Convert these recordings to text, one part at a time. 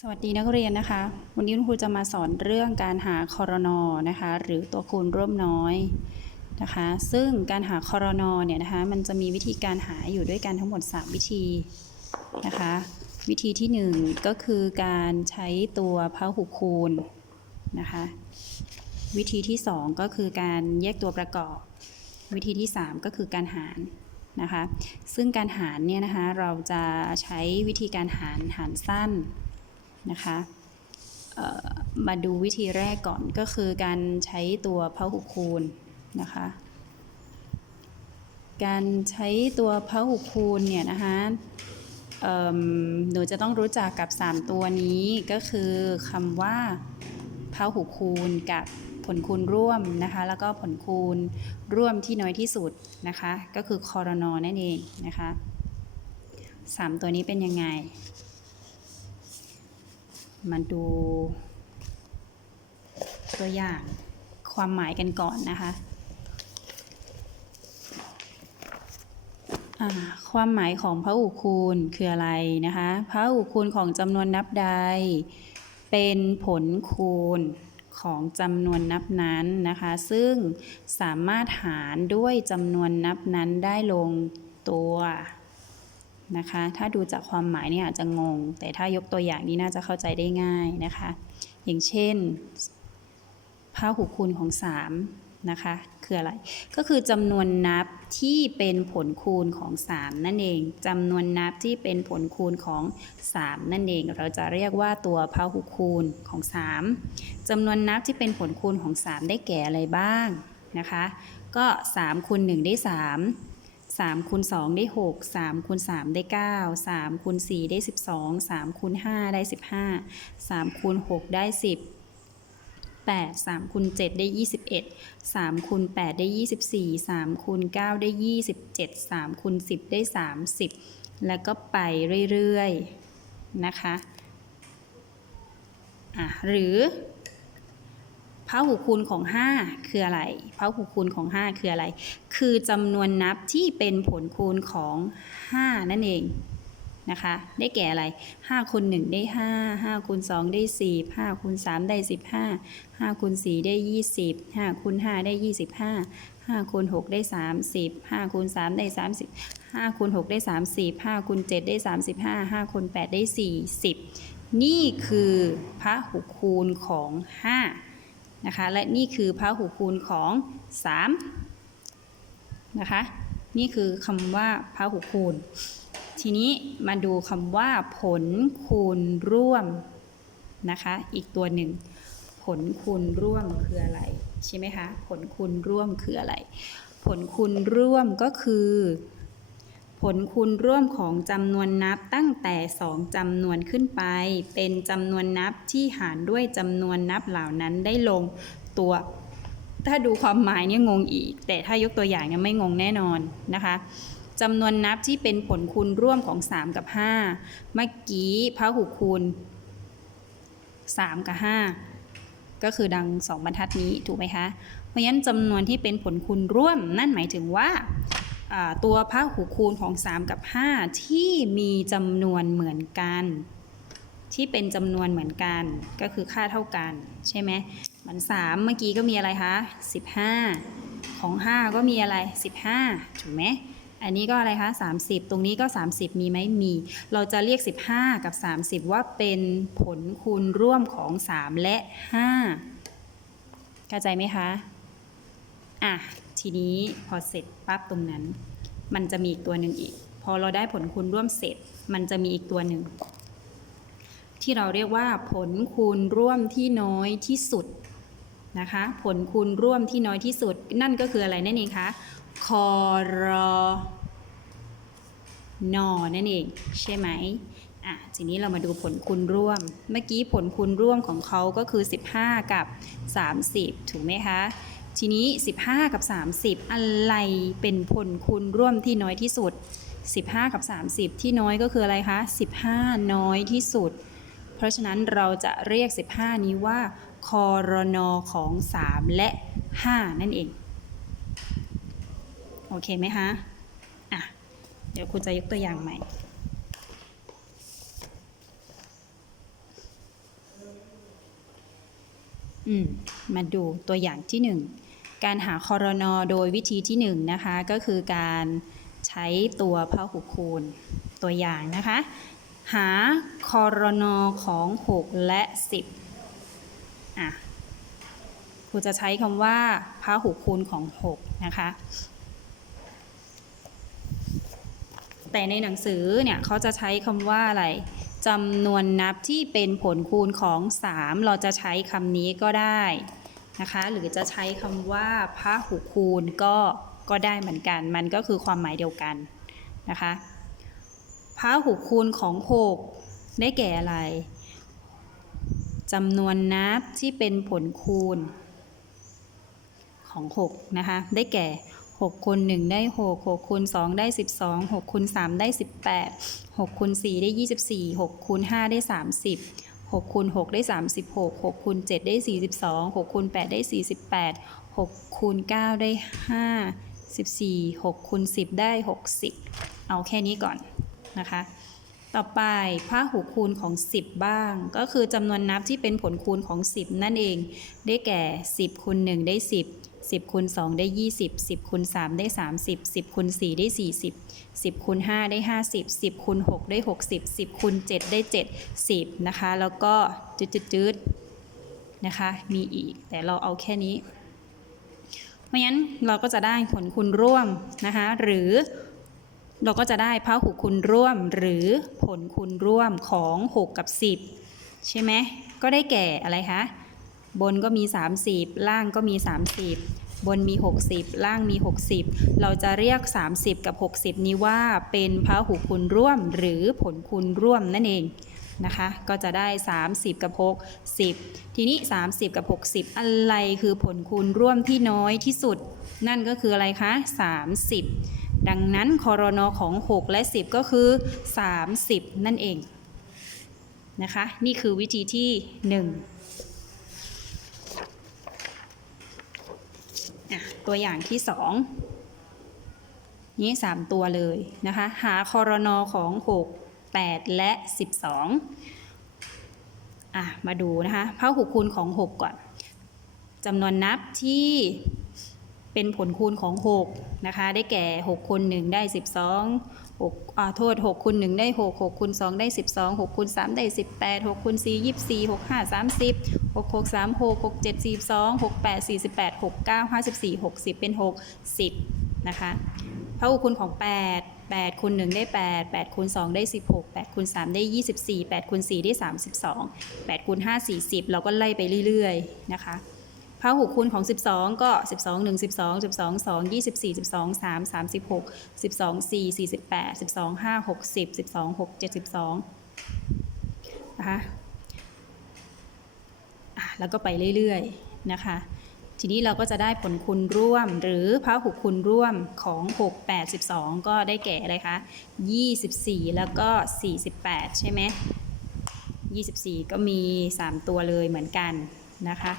สวัสดีนักเรียนนะคะ วันนี้คุณครูจะมาสอนเรื่องการหาคอรนอนะคะ หรือตัวคูณร่วมน้อยนะคะ ซึ่งการหาคอรนอเนี่ยนะคะ มันจะมีวิธีการหาอยู่ด้วยกันทั้งหมด 3 วิธีนะคะ วิธีที่ 1 ก็คือการใช้ตัวพหุคูณนะคะ วิธีที่ 2 ก็คือการแยกตัวประกอบ วิธีที่ 3 ก็คือการหารนะคะ ซึ่งการหารเนี่ยนะคะเราจะใช้วิธีการหารหารสั้น นะคะมาดูวิธีแรกก่อนก็คือการใช้ตัวพหุคูณนะคะ การใช้ตัวพหุคูณเนี่ยนะคะหนูจะต้องรู้จักกับ 3 ตัวนี้ก็คือคำว่าพหุคูณกับผลคูณร่วมนะคะ แล้วก็ผลคูณร่วมที่น้อยที่สุดนะคะ ก็คือคอรนอนั่นเองนะคะสามตัวนี้เป็นยังไง มาดู ตัวอย่างความหมายกันก่อนนะคะ ความหมายของพหุคูณคืออะไรนะคะพหุคูณของจำนวนนับใด เป็นผลคูณของจำนวนนับนั้นนะคะ ซึ่งสามารถหารด้วยจำนวนนับนั้นได้ลงตัว นะคะ ถ้าดูจากความหมายเนี่ยอาจจะงง แต่ถ้ายกตัวอย่างนี้น่าจะเข้าใจได้ง่ายนะคะ อย่างเช่นพหุคูณของ 3 นะคะ คืออะไร ก็คือจำนวนนับที่เป็นผลคูณของ 3 นั่นเองจำนวนนับที่เป็นผลคูณของ 3 นั่นเอง เราจะเรียกว่าตัวพหุคูณของ 3จำนวนนับที่เป็นผลคูณของ 3 ได้แก่อะไรบ้างนะคะ ก็3คูณ1ได้ 3 3คูณ2ได้ 6 3คูณ3ได้ 9 3คูณ4ได้ 12 3คูณ5ได้ 15 3คูณ6ได้ 10 8 3คูณ7ได้ 21 3คูณ8ได้ 24 3คูณ9ได้ 27 3คูณ10 ได้ 30 แล้วก็ไปเรื่อย ๆ นะคะ อะ หรือ พหุคูณของ 5 คืออะไรพหุคูณของ 5 คืออะไร คือจำนวนนับที่เป็นผลคูณของ 5 นั่นเองนะคะ ได้แก่อะไร5คูณ1ได้ 5 5คูณ2ได้10 5คูณ3ได้ 15 5คูณ4ได้ 20 5คูณ5ได้ 25 5คูณ6ได้ 30 5คูณ3ได้ 30 5คูณ6ได้ 30 5คูณ7ได้ 35 5คูณ8ได้ 40 นี่คือพหุคูณของ 5 นะคะ และนี่คือพหุคูณของ3นะคะ นี่คือคำว่าพหุคูณ ทีนี้มาดูคำว่าผลคูณร่วมนะคะ อีกตัวหนึ่ง ผลคูณร่วมคืออะไรใช่ไหมคะ ผลคูณร่วมคืออะไร ผลคูณร่วมก็คือ ลคูณร่วมของจำนวนนับตั้งแต่ 2จำนวนขึ้นไป เป็นจำนวนนับที่หารด้วยจำนวนนับเหล่านั้นได้ลงตัว ถ้าดูความหมายเนี่ยงงอีก แต่ถ้ายกตัวอย่างเนี่ยไม่งงแน่นอนนะคะจำนวนนับที่เป็นผลคูณร่วมของ 3 กับ 5 เมื่อกี้พหุคูณ 3 กับ 5 ก็คือดัง 2 บรรทัดนี้ถูกไหมคะ เพราะฉะนั้นจำนวนที่เป็นผลคูณร่วม นั่นหมายถึงว่าอ่า ตัวพหุคูณของ 3 กับ 5 ที่มีจำนวนเหมือนกัน ที่เป็นจำนวนเหมือนกัน ก็คือค่าเท่ากัน ใช่ไหมเหมือน3เมื่อกี้ก็มีอะไรคะ15 ของ 5 ก็มีอะไร 15 ถูกไหมอันนี้ก็อะไรคะ 30 ตรงนี้ก็ 30 มีไหมมี เราจะเรียก 15 กับ 30 ว่าเป็นผลคูณร่วมของ 3 และ 5 เข้าใจไหมคะ อะ ทีนี้พอเสร็จปั๊บตรงนั้น มันจะมีอีกตัวหนึ่งอีก พอเราได้ผลคูณร่วมเสร็จ มันจะมีอีกตัวหนึ่ง ที่เราเรียกว่าผลคูณร่วมที่น้อยที่สุดนะคะ ผลคูณร่วมที่น้อยที่สุด นั่นก็คืออะไรนั่นเองคะคอรนอนั่นเองใช่ไหมอะทีนี้เรามาดูผลคูณร่วม เมื่อกี้ผลคูณร่วมของเขาก็คือ 15 กับ 30 ถูกไหมคะ ทีนี้ 15 กับ 30 อะไรเป็นผลคูณร่วมที่น้อยที่สุด 15 กับ 30 ที่น้อยก็คืออะไรคะ 15 น้อยที่สุด เพราะฉะนั้นเราจะเรียก 15 นี้ว่าคอรนอของ 3 และ 5 นั่นเอง โอเคไหมคะอะเดี๋ยวครูจะยกตัวอย่างใหม่อืมมาดูตัวอย่างที่หนึ่ง การหาคอรนอโดยวิธีที่หนึ่งนะคะก็คือการใช้ตัวพหุคูณตัวอย่างนะคะ หาคอรนอของ 6 และ 10อะครูจะใช้คำว่าพหุคูณของ 6 นะคะ แต่ในหนังสือเนี่ยเขาจะใช้คำว่าอะไรจำนวนนับที่เป็นผลคูณของ 3 เราจะใช้คำนี้ก็ได้ นะคะ หรือจะใช้คำว่าพหุคูณก็ก็ได้เหมือนกัน มันก็คือความหมายเดียวกันนะคะพหุคูณของ6ได้แก่อะไรจำนวนนับที่เป็นผลคูณของ6นะคะ ได้แก่6คูณ1ได้ 6 6คูณ2ได้ 12 6คูณ3ได้ 18 6คูณ4ได้ 24 6คูณ5ได้ 30 6คูณ6ได้ 36 6คูณ7ได้ 42 6คูณ8ได้ 48 6คูณ9ได้54 6คูณ10 ได้ 60 เอาแค่นี้ก่อนนะคะ ต่อไปพหุคูณของ 10 บ้าง ก็คือจำนวนนับที่เป็นผลคูณของ 10 นั่นเอง ได้แก่ 10คูณ1ได้ 10 10คูณ2ได้ 20 10คูณ3ได้ 30 10คูณ4ได้ 40 10คูณ5ได้ 50 10คูณ6ได้ 60 10คูณ7ได้ 70 นะคะ แล้วก็จืดๆนะคะ มีอีก แต่เราเอาแค่นี้ เพราะฉะนั้นเราก็จะได้ผลคูณร่วมนะคะ หรือเราก็จะได้พหุคูณร่วมหรือผลคูณร่วมของ 6 กับ 10 ใช่ไหม ก็ได้แก่อะไรคะ บนก็มี 30 ล่างก็มี 30 บนมี 60 ล่างมี 60 เราจะเรียก 30 กับ 60 นี้ว่าเป็นพหุคูณร่วมหรือผลคูณร่วมนั่นเองนะคะก็จะได้ 30 กับ 60 ทีนี้ 30 กับ 60 อะไรคือผลคูณร่วมที่น้อยที่สุด นั่นก็คืออะไรคะ 30 ดังนั้นคอรนอของ 6 และ 10 ก็คือ 30 นั่นเองนะคะ นี่คือวิธีที่ 1 อะ ตัวอย่างที่สองนี่สามตัวเลยนะคะ หาคอรนอของ 6 8 และ 12อะมาดูนะคะพหุคูณของ 6 ก่อนจำนวนนับที่เป็นผลคูณของ 6 นะคะ ได้แก่ 6คูณ1ได้ 12 6อ่าโทษ6คูณ1ได้6 6คูณ2ได้12 6คูณ3ได้18 6คูณ4 24 6 5 30 6 6 3 6 6 7 42 6 8 48 6 9 54 60เป็น60นะคะพหุคูณของ8 8คูณ1ได้8 8คูณ2ได้16 8คูณ3ได้24 8คูณ4ได้32 8คูณ5 40เราก็ไล่ไปเรื่อยๆนะคะ พหุคูณของ 12 ก็ 12 1 12 12 2 24 12 3 36 12 4 48 12 5 60 12 6 72นะคะะแล้วก็ไปเรื่อยๆนะคะ ทีนี้เราก็จะได้ผลคูณร่วมหรือพหุคูณร่วมของ 6 8 12 ก็ได้แก่อะไรคะ 24 แล้วก็ 48 ใช่ไหม24 ก็มี 3 ตัวเลยเหมือนกันนะคะ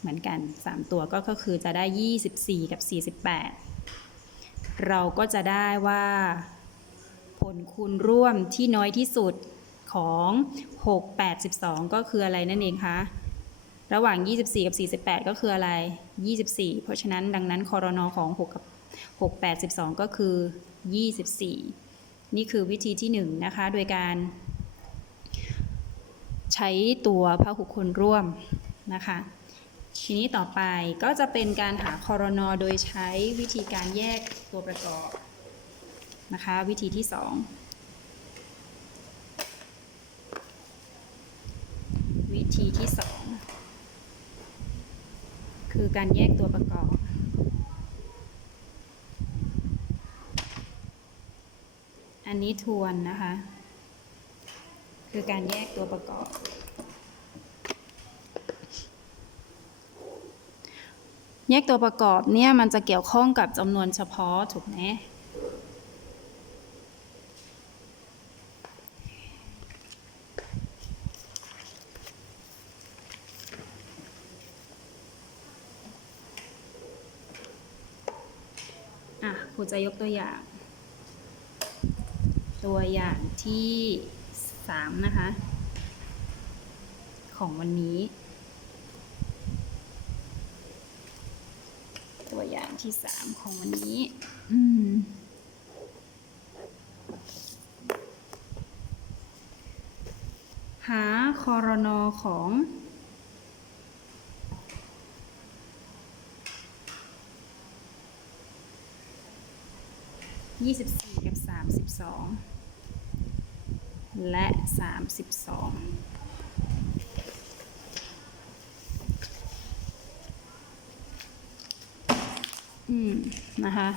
เหมือนกัน 3 ตัวก็ก็คือจะได้ 24 กับ 48 เราก็จะได้ว่า ผลคูณร่วมที่น้อยที่สุดของ 6 8 12 ก็คืออะไรนั่นเองคะ ระหว่าง 24 กับ 48 ก็คืออะไร 24 เพราะฉะนั้นดังนั้นคอรนอของ 6 กับ 6 8 12 ก็คือ 24 นี่คือวิธีที่ 1 นะคะ โดยการ ใช้ตัวพหุคูณร่วมนะคะ ทีนี้ต่อไปก็จะเป็นการหาคอรนอโดยใช้วิธีการแยกตัวประกอบนะคะ วิธีที่ 2 วิธีที่ 2 คือการแยกตัวประกอบ อันนี้ทวนนะคะ คือการแยกตัวประกอบ แยกตัวประกอบเนี่ยมันจะเกี่ยวข้องกับจำนวนเฉพาะถูกไหมอะครูจะยกตัวอย่าง ตัวอย่างที่สามนะคะ ของวันนี้ อย่าง ที่สามของวันนี้ อืมหาคอรนอของยี่สิบสี่กับสามสิบสองและสามสิบสอง อืม นะคะ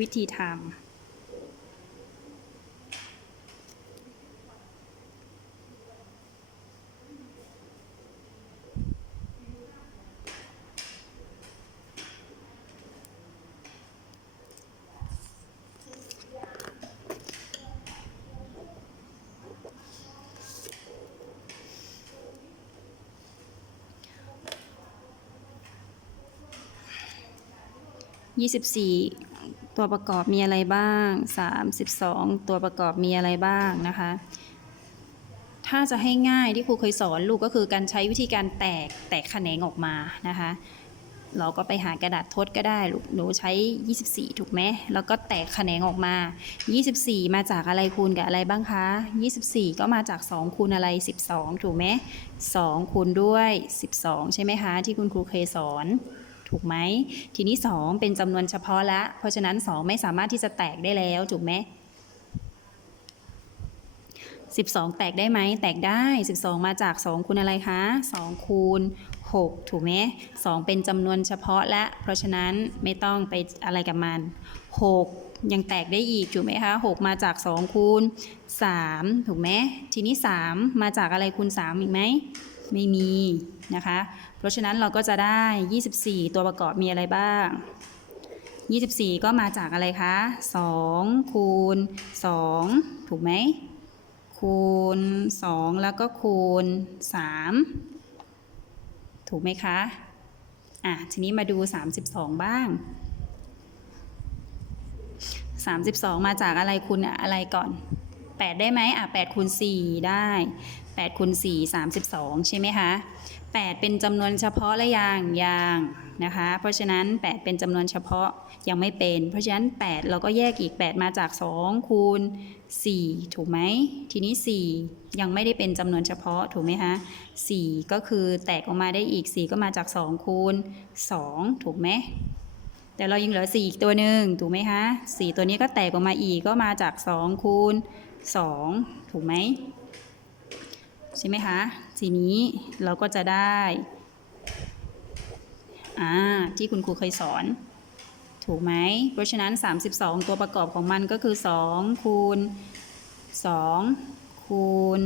วิธีทำ 24 ตัวประกอบมีอะไรบ้าง 32 ตัวประกอบมีอะไรบ้างนะคะ ถ้าจะให้ง่ายที่ครูเคยสอนลูกก็คือการใช้วิธีการแตกแตกแขนงออกมานะคะ เราก็ไปหากระดาษทดก็ได้ลูกหนูใช้ 24 ถูกไหมแล้วก็แตกแขนงออกมา 24 มาจากอะไรคูณกับอะไรบ้างคะ 24 ก็มาจาก 2 คูณอะไร 12 ถูกไหม2คูณด้วย 12 ใช่ไหมคะ ที่คุณครูเคยสอน ถูกไหมทีนี้ 2 เป็นจำนวนเฉพาะละ เพราะฉะนั้น 2 ไม่สามารถที่จะแตกได้แล้วถูกไหม12 แตกได้ไหมแตกได้ 12 มาจาก 2 คูณอะไรคะ 2 คูณ 6 ถูกไหม2เป็นจำนวนเฉพาะและ เพราะฉะนั้นไม่ต้องไปอะไรกับมัน 6 ยังแตกได้อีกถูกไหมคะ 6 มาจาก 2 คูณ 3 ถูกไหมทีนี้ 3 มาจากอะไรคูณ 3 อีกไหม ไม่มีนะคะ เพราะฉะนั้นเราก็จะได้ 24 ตัวประกอบมีอะไรบ้าง 24 ก็มาจากอะไรคะ 2 คูณ 2 ถูกไหม คูณ 2 แล้วก็คูณ 3 ถูกไหมคะ อะ ทีนี้มาดู 32 บ้าง 32 มาจากอะไรคูณอะไรก่อน 8 ได้ไหมอะ8คูณ4ได้8คูณ4 32 ใช่ไหมคะ 8 เป็นจำนวนเฉพาะและอยังอยังนะคะ เพราะฉะนั้น 8 เป็นจำนวนเฉพาะยังไม่เป็น เพราะฉะนั้น 8 เราก็แยกอีก 8 มาจาก 2 คูณ 4 ถูกไหม ทีนี้ 4 ยังไม่ได้เป็นจำนวนเฉพาะถูกไหมคะ4ก็คือแตกออกมาได้อีก 4 ก็มาจาก 2 คูณ 2 ถูกไหมแต่เรายังเหลือ 4 อีกตัวหนึ่งถูกไหมคะ 4 ตัวนี้ก็แตกออกมาอีกก็มาจาก 2 คูณ 2 ถูกไหม ใช่ไหมคะทีนี้เราก็จะได้ อ่า ที่คุณครูเคยสอน ถูกไหม เพราะฉะนั้น 32 ตัวประกอบของมันก็คือ 2 คูณ 2 คูณ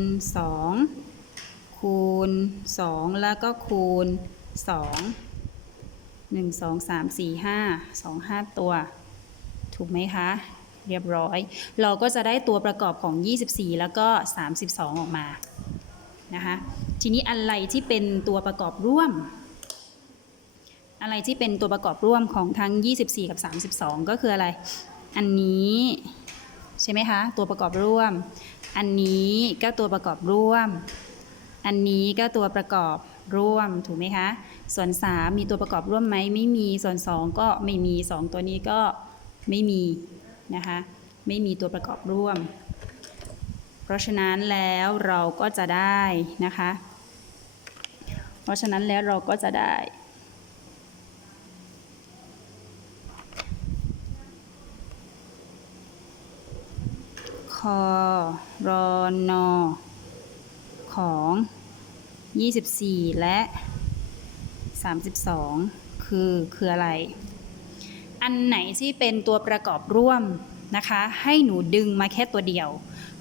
2 คูณ 2 แล้วก็คูณ 2 1 2 3 4 5 2 5 ตัว ถูกไหมคะ เรียบร้อย เราก็จะได้ตัวประกอบของ 24 แล้วก็ 32 ออกมา นะคะทีนี้อะไรที่เป็นตัวประกอบร่วม อะไรที่เป็นตัวประกอบร่วมของทั้ง 24 กับ 32 ก็คืออะไร อันนี้ใช่ไหมคะตัวประกอบร่วม อันนี้ก็ตัวประกอบร่วม อันนี้ก็ตัวประกอบร่วมถูกไหมคะส่วน 3 มีตัวประกอบร่วมไหมไม่มีส่วน 2 ก็ไม่มี 2 ตัวนี้ก็ไม่มีนะคะไม่มีตัวประกอบร่วม ราะฉะนั้นแล้วเราก็จะได้นะคะ เพราะฉะนั้นแล้วเราก็จะได้ คอรอนอของ 24 และ 32 คือคืออะไร อันไหนที่เป็นตัวประกอบร่วมนะคะ ให้หนูดึงมาแค่ตัวเดียว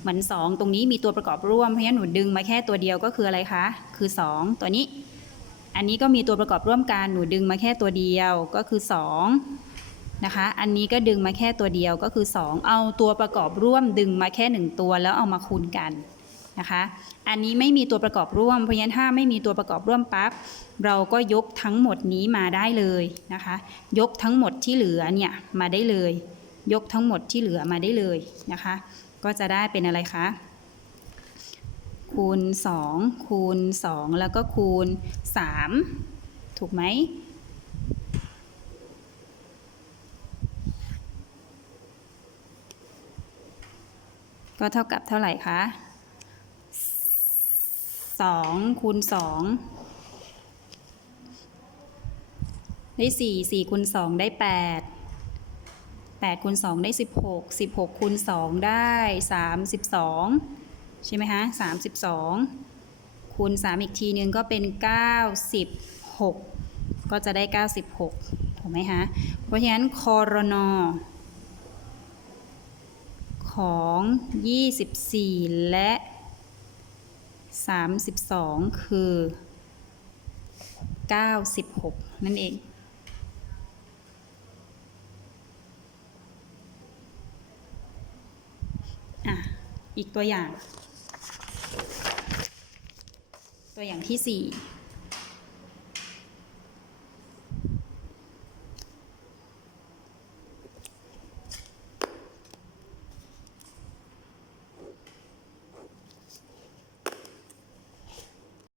เหมือน 2 ตรงนี้มีตัวประกอบร่วม เพราะฉะนั้นหนูดึงมาแค่ตัวเดียวก็คืออะไรคะ คือ 2 ตัวนี้ อันนี้ก็มีตัวประกอบร่วมกัน หนูดึงมาแค่ตัวเดียวก็คือ 2 นะคะ อันนี้ก็ดึงมาแค่ตัวเดียวก็คือ 2 เอาตัวประกอบร่วมดึงมาแค่ 1 ตัวแล้วเอามาคูณกันนะคะ อันนี้ไม่มีตัวประกอบร่วม เพราะฉะนั้นถ้าไม่มีตัวประกอบร่วมปั๊บ เราก็ยกทั้งหมดนี้มาได้เลยนะคะ ยกทั้งหมดที่เหลือเนี่ยมาได้เลย ยกทั้งหมดที่เหลือมาได้เลยนะคะ ก็จะได้เป็นอะไรคะ คูณ 2 คูณ 2 แล้วก็คูณ 3 ถูกไหมก็เท่ากับเท่าไหร่คะ2คูณ2ได้ 4 4คูณ2ได้ 8คูณ2ได้ 16 16คูณ2ได้ 32 ใช่ไหมคะ32คูณ3อีกทีนึงก็เป็น 96 ก็จะได้ 96 ถูกไหมคะเพราะฉะนั้นคอรนอของ 24 และ 32 คือ 96 นั่นเอง อะ อีกตัวอย่าง ตัวอย่างที่สี่